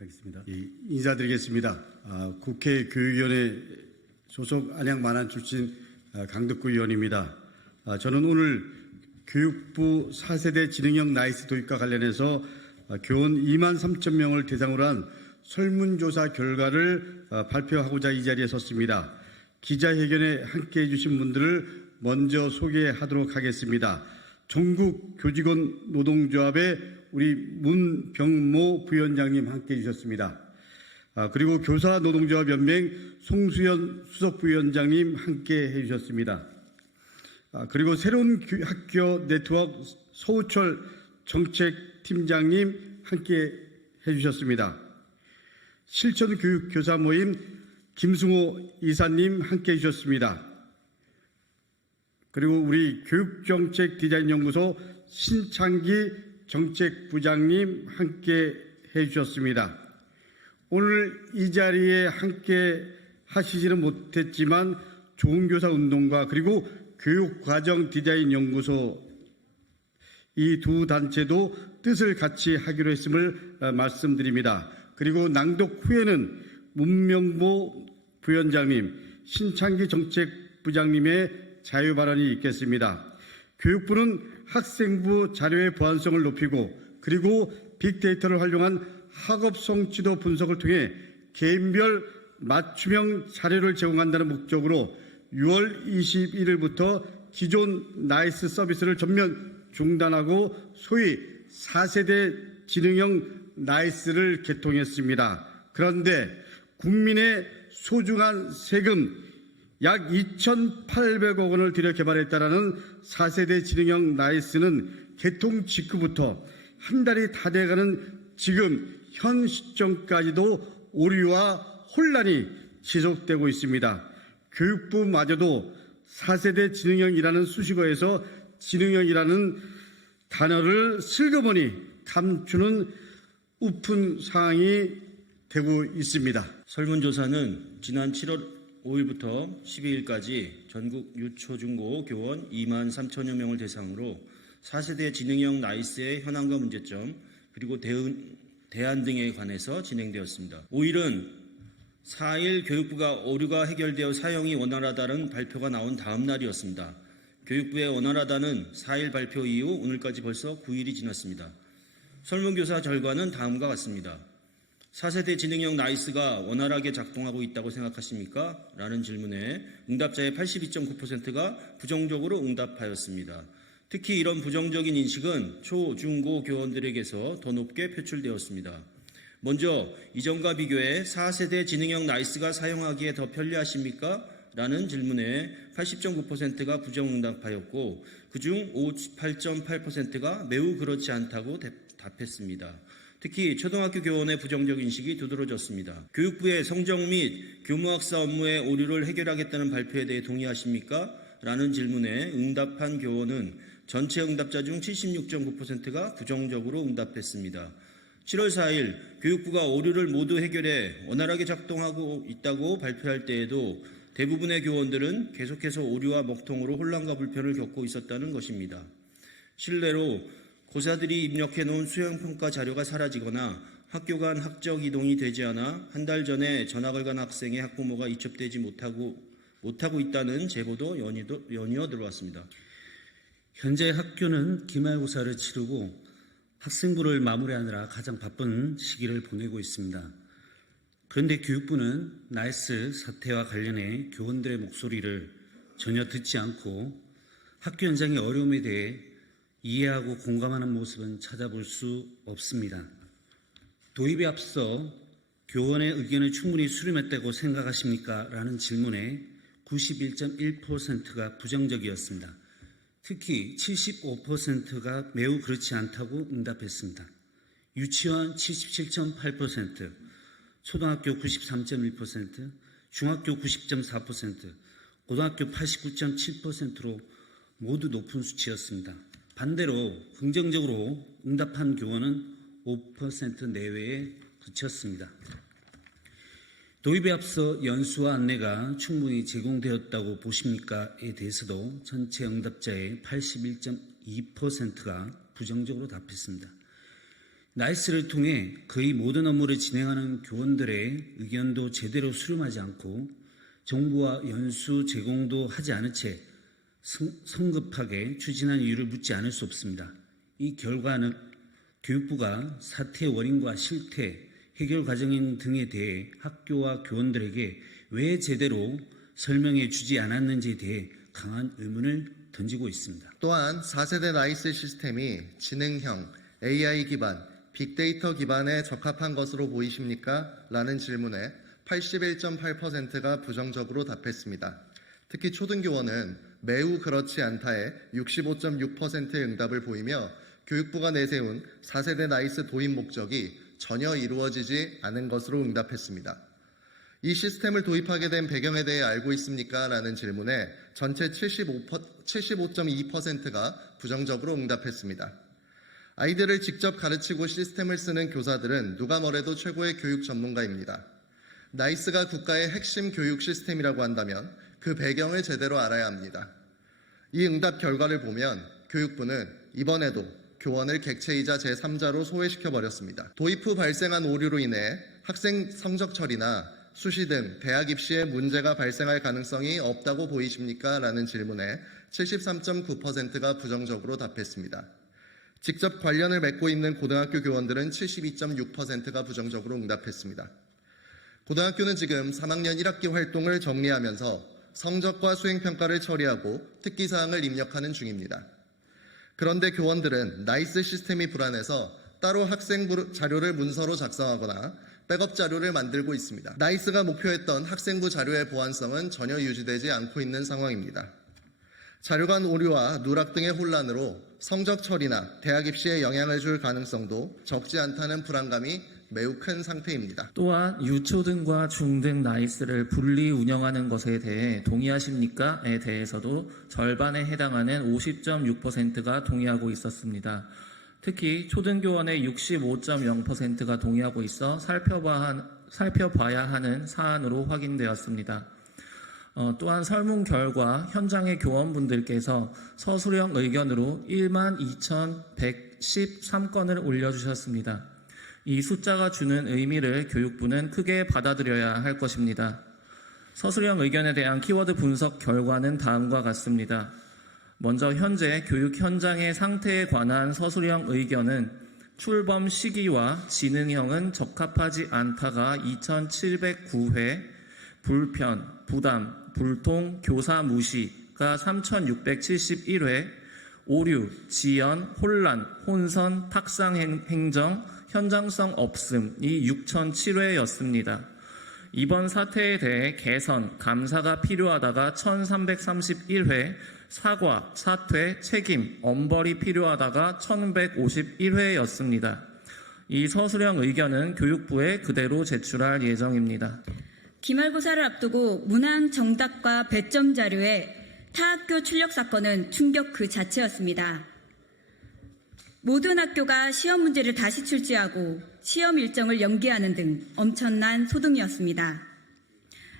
가겠습니다. 인사드리겠습니다. 국회 교육위원회 소속 안양 만안 출신 강덕구 의원입니다. 저는 오늘 교육부 4세대 지능형 나이스 도입과 관련해서 교원 2만 3천 명을 대상으로 한 설문조사 결과를 발표하고자 이 자리에 섰습니다. 기자회견에 함께해 주신 분들을 먼저 소개하도록 하겠습니다. 전국 교직원 노동조합의 우리 문병모 부위원장님 함께해 주셨습니다. 그리고 교사노동조합연맹 송수연 수석부위원장님 함께해 주셨습니다. 그리고 새로운 학교 네트워크 서우철 정책팀장님 함께해 주셨습니다. 실천교육교사 모임 김승호 이사님 함께해 주셨습니다. 그리고 우리 교육정책디자인연구소 신창기 정책부장님 함께 해주셨습니다. 오늘 이 자리에 함께 하시지는 못했지만 좋은교사운동가 그리고 교육과정디자인연구소 이 두 단체도 뜻을 같이 하기로 했음을 말씀드립니다. 그리고 낭독 후에는 문명보 부위원장님, 신창기 정책부장님의 자유발언이 있겠습니다. 교육부는 학생부 자료의 보안성을 높이고 그리고 빅데이터를 활용한 학업성 지도 분석을 통해 개인별 맞춤형 자료를 제공한다는 목적으로 6월 21일부터 기존 나이스 서비스를 전면 중단하고 소위 4세대 지능형 나이스를 개통했습니다. 그런데 국민의 소중한 세금 약 2,800억 원을 들여 개발했다라는 4세대 지능형 나이스는 개통 직후부터 한 달이 다 돼가는 지금 현 시점까지도 오류와 혼란이 지속되고 있습니다. 교육부마저도 4세대 지능형이라는 수식어에서 지능형이라는 단어를 슬그머니 감추는 우픈 상황이 되고 있습니다. 설문조사는 지난 7월 5일부터 12일까지 전국 유초중고 교원 2만 3천여 명을 대상으로 4세대 지능형 나이스의 현황과 문제점 그리고 대안 등에 관해서 진행되었습니다. 5일은 4일 교육부가 오류가 해결되어 사용이 원활하다는 발표가 나온 다음 날이었습니다. 교육부의 원활하다는 4일 발표 이후 오늘까지 벌써 9일이 지났습니다. 설문조사 결과는 다음과 같습니다. 4세대 지능형 나이스가 원활하게 작동하고 있다고 생각하십니까? 라는 질문에 응답자의 82.9%가 부정적으로 응답하였습니다. 특히 이런 부정적인 인식은 초, 중, 고 교원들에게서 더 높게 표출되었습니다. 먼저 이전과 비교해 4세대 지능형 나이스가 사용하기에 더 편리하십니까? 라는 질문에 80.9%가 부정응답하였고 그중 58.8%가 매우 그렇지 않다고 답했습니다. 특히 초등학교 교원의 부정적 인식이 두드러졌습니다. 교육부의 성적 및 교무학사 업무의 오류를 해결하겠다는 발표에 대해 동의하십니까? 라는 질문에 응답한 교원은 전체 응답자 중 76.9%가 부정적으로 응답했습니다. 7월 4일 교육부가 오류를 모두 해결해 원활하게 작동하고 있다고 발표할 때에도 대부분의 교원들은 계속해서 오류와 먹통으로 혼란과 불편을 겪고 있었다는 것입니다. 실례로 고사들이 입력해 놓은 수행평가 자료가 사라지거나 학교 간 학적 이동이 되지 않아 한 달 전에 전학을 간 학생의 학부모가 이첩되지 못하고 있다는 제보도 연이어 들어왔습니다. 현재 학교는 기말고사를 치르고 학생부를 마무리하느라 가장 바쁜 시기를 보내고 있습니다. 그런데 교육부는 나이스 사태와 관련해 교원들의 목소리를 전혀 듣지 않고 학교 현장의 어려움에 대해 이해하고 공감하는 모습은 찾아볼 수 없습니다. 도입에 앞서 교원의 의견을 충분히 수렴했다고 생각하십니까? 라는 질문에 91.1%가 부정적이었습니다. 특히 75%가 매우 그렇지 않다고 응답했습니다. 유치원 77.8%, 초등학교 93.1%, 중학교 90.4%, 고등학교 89.7%로 모두 높은 수치였습니다. 반대로 긍정적으로 응답한 교원은 5% 내외에 그쳤습니다. 도입에 앞서 연수와 안내가 충분히 제공되었다고 보십니까?에 대해서도 전체 응답자의 81.2%가 부정적으로 답했습니다. 나이스를 통해 거의 모든 업무를 진행하는 교원들의 의견도 제대로 수렴하지 않고 정부와 연수 제공도 하지 않은 채 성급하게 추진한 이유를 묻지 않을 수 없습니다. 이 결과는 교육부가 사태의 원인과 실태, 해결 과정 등에 대해 학교와 교원들에게 왜 제대로 설명해 주지 않았는지에 대해 강한 의문을 던지고 있습니다. 또한 4세대 나이스 시스템이 지능형, AI 기반, 빅데이터 기반에 적합한 것으로 보이십니까? 라는 질문에 81.8%가 부정적으로 답했습니다. 특히 초등교원은 매우 그렇지 않다에 65.6%의 응답을 보이며 교육부가 내세운 4세대 나이스 도입 목적이 전혀 이루어지지 않은 것으로 응답했습니다. 이 시스템을 도입하게 된 배경에 대해 알고 있습니까? 라는 질문에 전체 75.2%가 부정적으로 응답했습니다. 아이들을 직접 가르치고 시스템을 쓰는 교사들은 누가 뭐래도 최고의 교육 전문가입니다. 나이스가 국가의 핵심 교육 시스템이라고 한다면 그 배경을 제대로 알아야 합니다. 이 응답 결과를 보면 교육부는 이번에도 교원을 객체이자 제3자로 소외시켜버렸습니다. 도입 후 발생한 오류로 인해 학생 성적 처리나 수시 등 대학 입시에 문제가 발생할 가능성이 없다고 보이십니까? 라는 질문에 73.9%가 부정적으로 답했습니다. 직접 관련을 맺고 있는 고등학교 교원들은 72.6%가 부정적으로 응답했습니다. 고등학교는 지금 3학년 1학기 활동을 정리하면서 성적과 수행평가를 처리하고 특기사항을 입력하는 중입니다. 그런데 교원들은 나이스 시스템이 불안해서 따로 학생 자료를 문서로 작성하거나 백업 자료를 만들고 있습니다. 나이스가 목표했던 학생부 자료의 보안성은 전혀 유지되지 않고 있는 상황입니다. 자료 간 오류와 누락 등의 혼란으로 성적 처리나 대학 입시에 영향을 줄 가능성도 적지 않다는 불안감이 매우 큰 상태입니다. 또한 유초등과 중등 나이스를 분리 운영하는 것에 대해 동의하십니까?에 대해서도 절반에 해당하는 50.6%가 동의하고 있었습니다. 특히 초등교원의 65.0%가 동의하고 있어 살펴봐야 하는 사안으로 확인되었습니다. 또한 설문 결과 현장의 교원분들께서 서술형 의견으로 12,113건을 올려주셨습니다. 이 숫자가 주는 의미를 교육부는 크게 받아들여야 할 것입니다. 서술형 의견에 대한 키워드 분석 결과는 다음과 같습니다. 먼저 현재 교육 현장의 상태에 관한 서술형 의견은 출범 시기와 지능형은 적합하지 않다가 2,709회, 불편, 부담, 불통, 교사 무시가 3,671회, 오류, 지연, 혼란, 혼선, 탁상 행정, 현장성 없음이 6,007회였습니다. 이번 사태에 대해 개선, 감사가 필요하다가 1,331회, 사과, 사퇴, 책임, 엄벌이 필요하다가 1,151회였습니다. 이 서술형 의견은 교육부에 그대로 제출할 예정입니다. 기말고사를 앞두고 문항 정답과 배점 자료의 타학교 출력 사건은 충격 그 자체였습니다. 모든 학교가 시험 문제를 다시 출제하고 시험 일정을 연기하는 등 엄청난 소동이었습니다.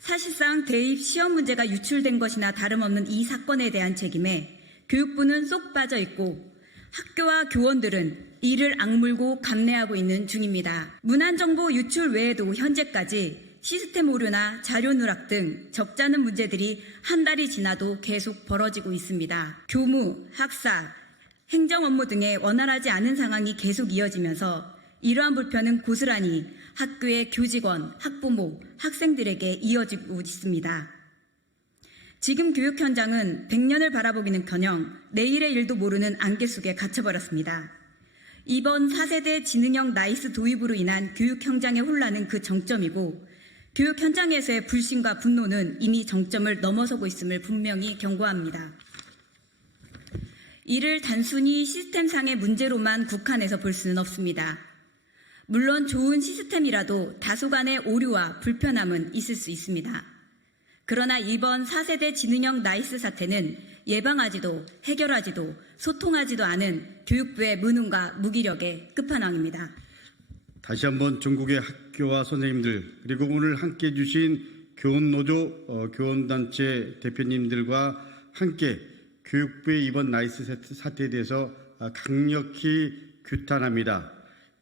사실상 대입 시험 문제가 유출된 것이나 다름없는 이 사건에 대한 책임에 교육부는 쏙 빠져 있고 학교와 교원들은 이를 악물고 감내하고 있는 중입니다. 문안정보 유출 외에도 현재까지 시스템 오류나 자료 누락 등 적잖은 문제들이 한 달이 지나도 계속 벌어지고 있습니다. 교무, 학사, 행정 업무 등에 원활하지 않은 상황이 계속 이어지면서 이러한 불편은 고스란히 학교의 교직원, 학부모, 학생들에게 이어지고 있습니다. 지금 교육 현장은 100년을 바라보기는커녕 내일의 일도 모르는 안개 속에 갇혀버렸습니다. 이번 4세대 지능형 나이스 도입으로 인한 교육 현장의 혼란은 그 정점이고 교육 현장에서의 불신과 분노는 이미 정점을 넘어서고 있음을 분명히 경고합니다. 이를 단순히 시스템상의 문제로만 국한해서 볼 수는 없습니다. 물론 좋은 시스템이라도 다소간의 오류와 불편함은 있을 수 있습니다. 그러나 이번 4세대 지능형 나이스 사태는 예방하지도 해결하지도 소통하지도 않은 교육부의 무능과 무기력의 끝판왕입니다. 다시 한번 전국의 학교와 선생님들 그리고 오늘 함께해 주신 교원노조 교원단체 대표님들과 함께 교육부의 이번 나이스 사태에 대해서 강력히 규탄합니다.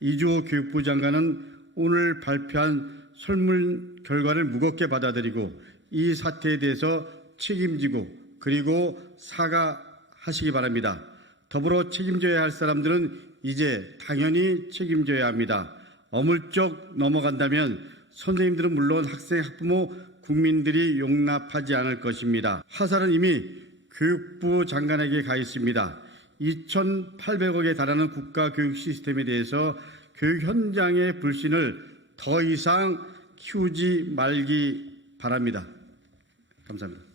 이주호 교육부 장관은 오늘 발표한 설문 결과를 무겁게 받아들이고 이 사태에 대해서 책임지고 그리고 사과하시기 바랍니다. 더불어 책임져야 할 사람들은 이제 당연히 책임져야 합니다. 어물쩍 넘어간다면 선생님들은 물론 학생, 학부모, 국민들이 용납하지 않을 것입니다. 화살은 이미 교육부 장관에게 가 있습니다. 2,800억에 달하는 국가 교육 시스템에 대해서 교육 현장의 불신을 더 이상 키우지 말기 바랍니다. 감사합니다.